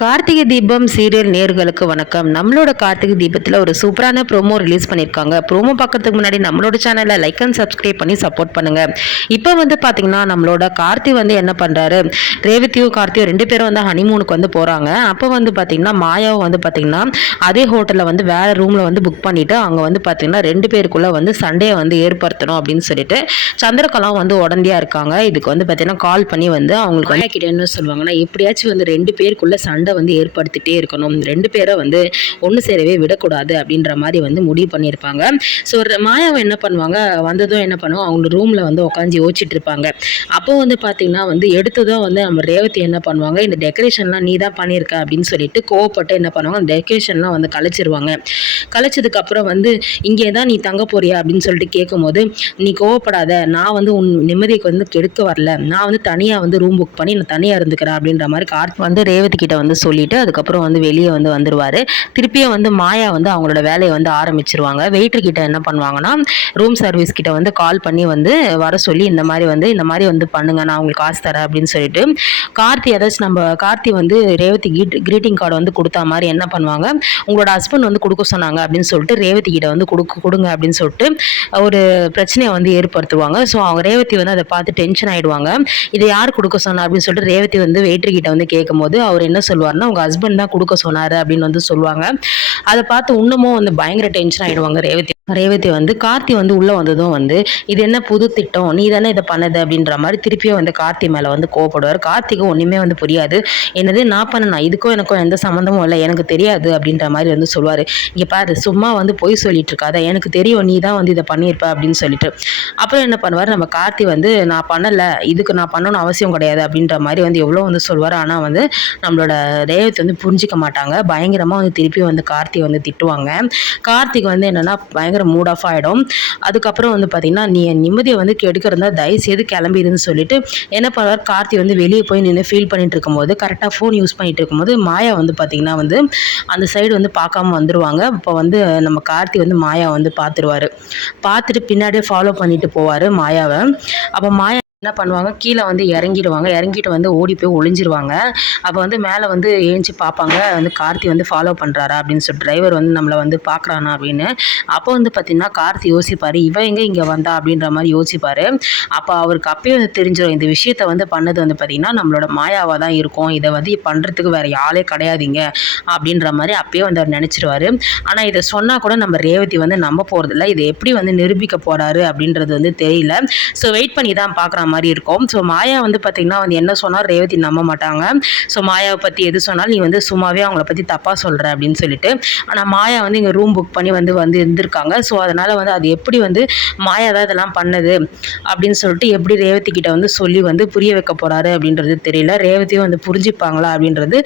Karthigai Deepam serial நேர்களுக்கு வணக்கம். நம்மளோட கார்த்திகை தீபத்தில் ஒரு சூப்பரான ப்ரோமோ ரிலீஸ் பண்ணியிருக்காங்க ப்ரோமோ பார்க்கறதுக்கு முன்னாடி நம்மளோட சேனலை லைக் அண்ட் சப்ஸ்கிரைப் பண்ணி சப்போர்ட் பண்ணுங்க. இப்போ வந்து பார்த்தீங்கன்னா நம்மளோட கார்த்தி வந்து என்ன பண்ணுறாரு ரேவதியும் கார்த்தியும் ரெண்டு பேரும் வந்து ஹனிமூனுக்கு வந்து போகிறாங்க அப்போ வந்து பார்த்தீங்கன்னா மாயாவும் வந்து பார்த்தீங்கன்னா அதே ஹோட்டலில் வந்து வேறு ரூமில் வந்து புக் பண்ணிவிட்டு அங்கே வந்து பார்த்தீங்கன்னா ரெண்டு பேருக்குள்ளே வந்து சண்டையை வந்து ஏற்படுத்தணும் அப்படின்னு சொல்லிட்டு சந்திரகலாம் வந்து உடந்தையாக இருக்காங்க. இதுக்கு வந்து பார்த்தீங்கன்னா கால் பண்ணி வந்து அவங்களுக்கு வந்து கிட்ட என்ன சொல்லுவாங்கன்னா எப்படியாச்சும் வந்து ரெண்டு பேருக்குள்ளே சண்டை வந்து ஏற்படுத்திட்டே இருக்கணும். ரெண்டு பேரை வந்து ஒன்று சேரவே விடக்கூடாது அப்படின்ற மாதிரி வந்து முடிவு பண்ணியிருப்பாங்க. ஸோ மாயாவை என்ன பண்ணுவாங்க? வந்ததும் என்ன பண்ணுவோம் அவங்க ரூமில் வந்து உட்காந்து யோசிச்சுட்டு இருப்பாங்க அப்போ வந்து பார்த்தீங்கன்னா வந்து எடுத்ததும் வந்து நம்ம ரேவதி என்ன பண்ணுவாங்க? இந்த டெக்கரேஷன்லாம் நீ தான் பண்ணியிருக்க அப்படின்னு சொல்லிட்டு கோவப்பட்டு என்ன பண்ணுவாங்க? அந்த டெக்கரேஷன்லாம் வந்து கலைச்சிருவாங்க. கலைச்சதுக்கப்புறம் வந்து இங்கே தான் நீ தங்க போறியா? அப்படின்னு சொல்லிட்டு கேட்கும்போது நீ கோவப்படாத. நான் வந்து உன் நிம்மதிக்கு வந்து கெடுக்க வரல. நான் வந்து தனியாக வந்து ரூம் புக் பண்ணி நான் தனியாக இருந்துக்கிறேன். அப்படின்ற மாதிரி கார்த் வந்து ரேவதி கிட்ட வந்து சொல்லிட்டு அதுக்கப்புறம் வந்து வெளியே வந்து வந்துருவாரு. திருப்பியும் வந்து மாயா வந்து அவங்களோட வேலையை வந்து ஆரம்பிச்சிருவாங்க. வெயிட்டர் கிட்ட என்ன பண்ணுவாங்கன்னா ரூம் சர்வீஸ் கிட்ட வந்து கால் பண்ணி வந்து வர சொல்லி இந்த மாதிரி வந்து இந்த மாதிரி வந்து பண்ணுங்க நான் உங்களுக்கு காசு தரேன் அப்படின்னு சொல்லிட்டு கார்த்தி ஏதாச்சும் நம்ம கார்த்தி வந்து ரேவதி கீட் கிரீட்டிங் கார்டு வந்து கொடுத்தா மாதிரி என்ன பண்ணுவாங்க உங்களோட ஹஸ்பண்ட் வந்து கொடுக்க சொன்னாங்க அப்படின்னு சொல்லிட்டு ரேவதி கிட்ட வந்து கொடுக்க கொடுங்க அப்படின்னு சொல்லிட்டு ஒரு பிரச்சனையை வந்து ஏற்படுத்துவாங்க. ஸோ அவங்க ரேவதி வந்து அதை பார்த்து டென்ஷன் ஆயிடுவாங்க. இதை யார் கொடுக்க சொன்னா அப்படின்னு சொல்லிட்டு ரேவதி வந்து வெயிட்டர் கிட்ட வந்து கேட்கும்போது அவர் என்ன சொல்லுவாங்க சொல்லுவாருன்னா உங்க ஹஸ்பண்ட் தான் கொடுக்க சொன்னாரு அப்படின்னு வந்து சொல்லுவாங்க. அதை பார்த்து இன்னமும் வந்து பயங்கர டென்ஷன் ஆகிடுவாங்க ரேவதி. ரேவதி வந்து கார்த்தி வந்து உள்ளே வந்ததும் வந்து இது என்ன புது திட்டம்? நீ தானே இதை பண்ணது அப்படின்ற மாதிரி திருப்பியும் வந்து கார்த்தி மேலே வந்து கோவப்படுவார். கார்த்திக்கு ஒன்றுமே வந்து புரியாது. என்னது நான் பண்ணனா? இதுக்கும் எனக்கும் எந்த சம்மந்தமும் இல்லை. எனக்கு தெரியாது அப்படின்ற மாதிரி வந்து சொல்லுவார். இங்கே பாரு சும்மா வந்து பொய் சொல்லிட்டு இருக்காத. எனக்கு தெரியும் நீ தான் வந்து இதை பண்ணியிருப்ப அப்படின்னு சொல்லிட்டு. அப்புறம் என்ன பண்ணுவார்? நம்ம கார்த்தி வந்து நான் பண்ணலை. இதுக்கு நான் பண்ணணும்னு அவசியம் கிடையாது அப்படின்ற மாதிரி வந்து எவ்வளோ வந்து சொல்வார் ஆனால் வந்து நம்மளோட ரேவதி வந்து புரிஞ்சிக்க மாட்டாங்க. பயங்கரமாக வந்து திருப்பி வந்து கார்த்தி வந்து திட்டுவாங்க. கார்த்திக் வந்து என்னென்னா பயங்கர மூட் ஆஃப் ஆகிடும் அதுக்கப்புறம் வந்து பார்த்திங்கன்னா நீ நிம்மதியை வந்து கெடுக்கிறதா தயவு செய்து கிளம்பிடுன்னு சொல்லிட்டு என்ன பண்ணுவார்? கார்த்தி வந்து வெளியே போய் நின்று ஃபீல் பண்ணிட்டு இருக்கும்போது கரெக்டாக ஃபோன் யூஸ் பண்ணிட்டு இருக்கும்போது மாயா வந்து பார்த்திங்கன்னா வந்து அந்த சைடு வந்து பார்க்காம வந்துடுவாங்க இப்போ வந்து நம்ம கார்த்தி வந்து மாயா வந்து பார்த்துருவாரு பார்த்துட்டு பின்னாடியே ஃபாலோ பண்ணிட்டு போவார் மாயாவை. அப்போ மாயா என்ன பண்ணுவாங்க? கீழே வந்து இறங்கிடுவாங்க. இறங்கிட்டு வந்து ஓடி போய் ஒளிஞ்சிருவாங்க. அப்போ வந்து மேலே வந்து ஏஞ்சி பார்ப்பாங்க வந்து கார்த்தி வந்து ஃபாலோ பண்ணுறாரா அப்படின்னு சொல்லிட்டு டிரைவர் வந்து நம்மளை வந்து பார்க்குறானா அப்படின்னு. அப்போ வந்து பார்த்திங்கன்னா கார்த்தி யோசிப்பார். இவன் எங்கே இங்கே வந்தா அப்படின்ற மாதிரி யோசிப்பார். அப்போ அவருக்கு அப்பயே வந்து தெரிஞ்சிடும் இந்த விஷயத்த வந்து பண்ணது வந்து பார்த்திங்கன்னா நம்மளோட மாயாவாக தான் இருக்கும். இதை வந்து பண்ணுறதுக்கு வேறு யாரே கிடையாதுங்க அப்படின்ற மாதிரி அப்பயே வந்து அவர் நினச்சிருவார். ஆனால் இதை சொன்னால் கூட நம்ம ரேவதி வந்து நம்ப போகிறதில்ல இதை எப்படி வந்து நிரூபிக்க போகிறாரு அப்படின்றது வந்து தெரியல. ஸோ வெயிட் பண்ணி தான் பார்க்குற மாதிரி இருக்கும். ஸோ மாயா வந்து பார்த்திங்கன்னா வந்து என்ன சொன்னால் ரேவதி நம்ப மாட்டாங்க. ஸோ மாயாவை பற்றி எது சொன்னாலும் நீ வந்து சும்மாவே அவங்கள பற்றி தப்பாக சொல்கிற அப்படின்னு சொல்லிட்டு ஆனால் மாயா வந்து இங்கே ரூம் புக் பண்ணி வந்து வந்து இருந்திருக்காங்க. ஸோ அதனால் வந்து அது எப்படி வந்து மாயா தான் இதெல்லாம் பண்ணது அப்படின்னு சொல்லிட்டு எப்படி ரேவதி கிட்ட வந்து சொல்லி வந்து புரிய வைக்க போகிறாரு அப்படின்றது தெரியல. ரேவதியும் வந்து புரிஞ்சுப்பாங்களா அப்படின்றது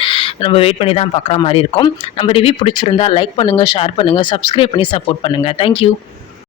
நம்ம வெயிட் பண்ணி தான் பார்க்குற மாதிரி இருக்கும். நம்ம ரிவ்யூ பிடிச்சிருந்தா லைக் பண்ணுங்கள் ஷேர் பண்ணுங்கள் சப்ஸ்கிரைப் பண்ணி சப்போர்ட் பண்ணுங்கள் தேங்க்யூ